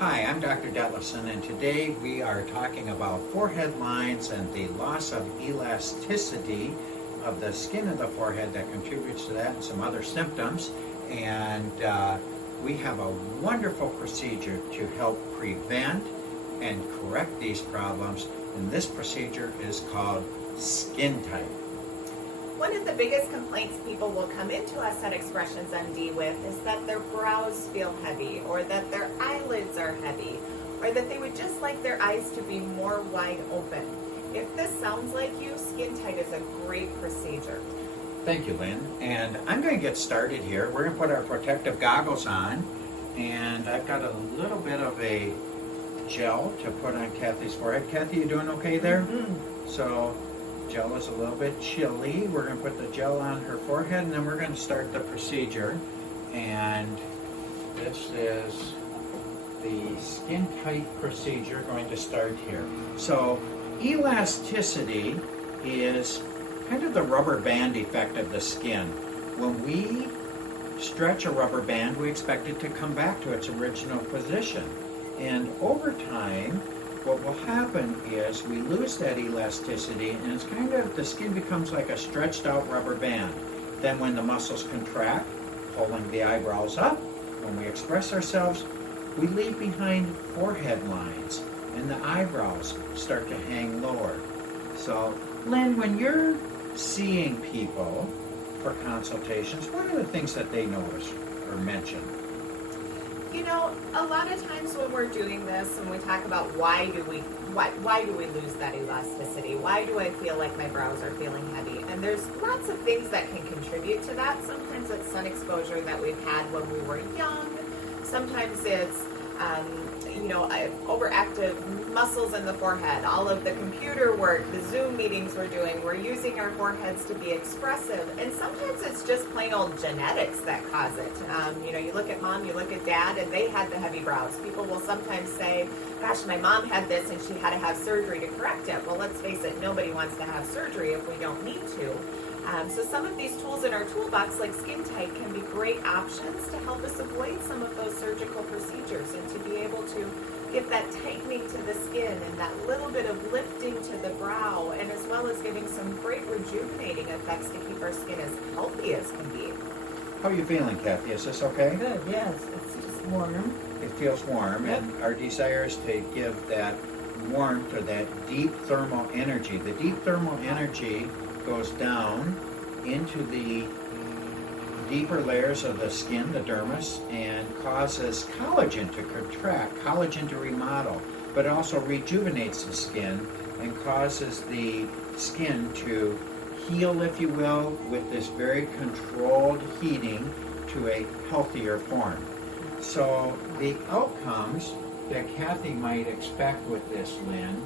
Hi, I'm Dr. Detlefsen, and today we are talking about forehead lines and the loss of elasticity of the skin of the forehead that contributes to that and some other symptoms. And we have a wonderful procedure to help prevent and correct these problems, and this procedure is called SkinTyte. One of the biggest complaints people will come into us at Expressions MD with is that their brows feel heavy, or that their eyelids are heavy, or that they would just like their eyes to be more wide open. If this sounds like you, SkinTyte is a great procedure. Thank you, Lynn. And I'm going to get started here. We're going to put our protective goggles on, and I've got a little bit of a gel to put on Kathy's forehead. Kathy, you doing okay there? Mm-hmm. So gel is a little bit chilly. We're going to put the gel on her forehead, and then we're going to start the procedure. And this is the SkinTyte procedure going to start here. So elasticity is kind of the rubber band effect of the skin. When we stretch a rubber band, we expect it to come back to its original position. And over time, what will happen is we lose that elasticity, and it's kind of, the skin becomes like a stretched out rubber band. Then when the muscles contract, pulling the eyebrows up, when we express ourselves, we leave behind forehead lines, and the eyebrows start to hang lower. So, Lynn, when you're seeing people for consultations, what are the things that they notice or mention? You know, a lot of times when we're doing this and we talk about why do we lose that elasticity? Why do I feel like my brows are feeling heavy? And there's lots of things that can contribute to that. Sometimes it's sun exposure that we've had when we were young. Sometimes it's overactive muscles in the forehead, all of the computer work, the Zoom meetings we're using our foreheads to be expressive, and sometimes it's just plain old genetics that cause it. You look at mom, you look at dad, and they had the heavy brows. People will sometimes say, gosh, my mom had this and she had to have surgery to correct it. Well, let's face it, nobody wants to have surgery if we don't need to. So some of these tools in our toolbox, like SkinTyte, can be great options to help us avoid some of those surgical procedures and to be able to get that tightening to the skin and that little bit of lifting to the brow, and as well as giving some great rejuvenating effects to keep our skin as healthy as can be. How are you feeling, Kathy? Is this okay? Good, yes. It's just warm. It feels warm, Yep. and our desire is to give that warmth or that deep thermal energy. The deep thermal energy goes down into the deeper layers of the skin, the dermis, and causes collagen to contract, collagen to remodel, but also rejuvenates the skin and causes the skin to heal, if you will, with this very controlled heating to a healthier form. So the outcomes that Kathy might expect with this, Lynn,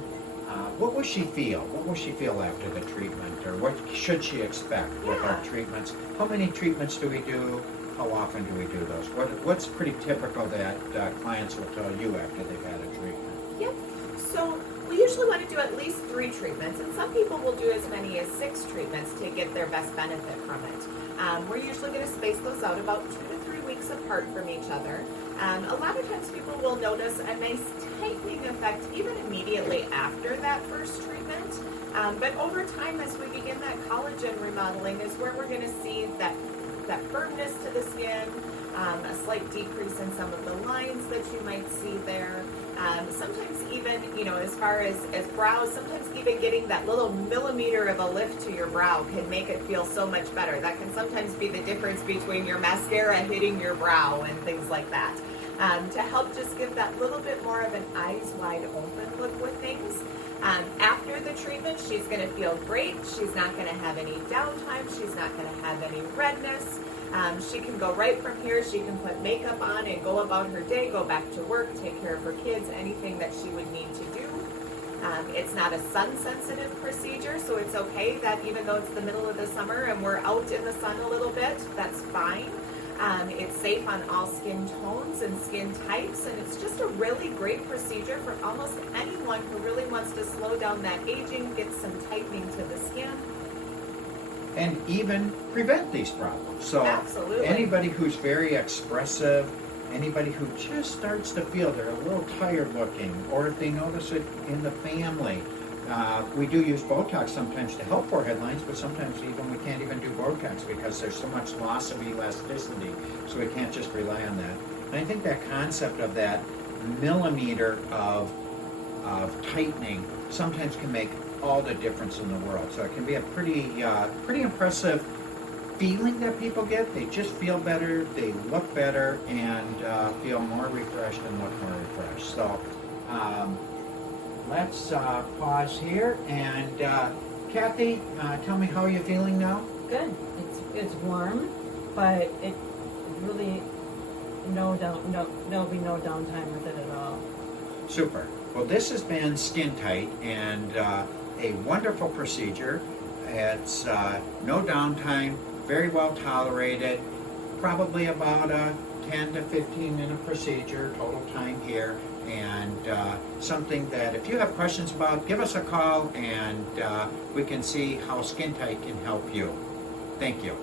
what will she feel? What will she feel after the treatment? Or what should she expect with our treatments? How many treatments do we do? How often do we do those? What's pretty typical that clients will tell you after they've had a treatment? Yep. So we usually want to do at least 3 treatments, and some people will do as many as 6 treatments to get their best benefit from it. We're usually going to space those out about 2 to 3 weeks apart from each other. A lot of times people will notice a nice tightening effect even immediately after that first treatment. But over time, as we begin that collagen remodeling, is where we're going to see that firmness to the skin, a slight decrease in some of the lines that you might see there. Sometimes even, as far as brows, sometimes even getting that little millimeter of a lift to your brow can make it feel so much better. That can sometimes be the difference between your mascara hitting your brow and things like that. To help just give that little bit more of an eyes wide open look with things. After the treatment, she's going to feel great. She's not going to have any downtime. She's not going to have any redness. She can go right from here. She can put makeup on and go about her day, go back to work, take care of her kids, anything that she would need to do. It's not a sun-sensitive procedure, so it's okay that even though it's the middle of the summer and we're out in the sun a little bit, that's fine. It's safe on all skin tones and skin types, and it's just a really great procedure for almost anyone who really wants to slow down that aging, get some tightening to the skin. And even prevent these problems. So Absolutely. anybody who's very expressive Anybody who just starts to feel they're a little tired looking, or if they notice it in the family. We do use Botox sometimes to help forehead lines, but sometimes even we can't even do Botox because there's so much loss of elasticity, so we can't just rely on that. And I think that concept of that millimeter of tightening sometimes can make all the difference in the world. So it can be a pretty impressive feeling that people get. They just feel better, they look better, and feel more refreshed and look more refreshed. So let's pause here. And Kathy, tell me, how are you feeling now? Good. It's warm, but it really there'll be no downtime with it at all. Super. Well, this has been SkinTyte, and a wonderful procedure. It's no downtime, very well tolerated, probably about a 10 to 15 minute procedure, total time here, and something that if you have questions about, give us a call, and we can see how SkinTyte can help you. Thank you.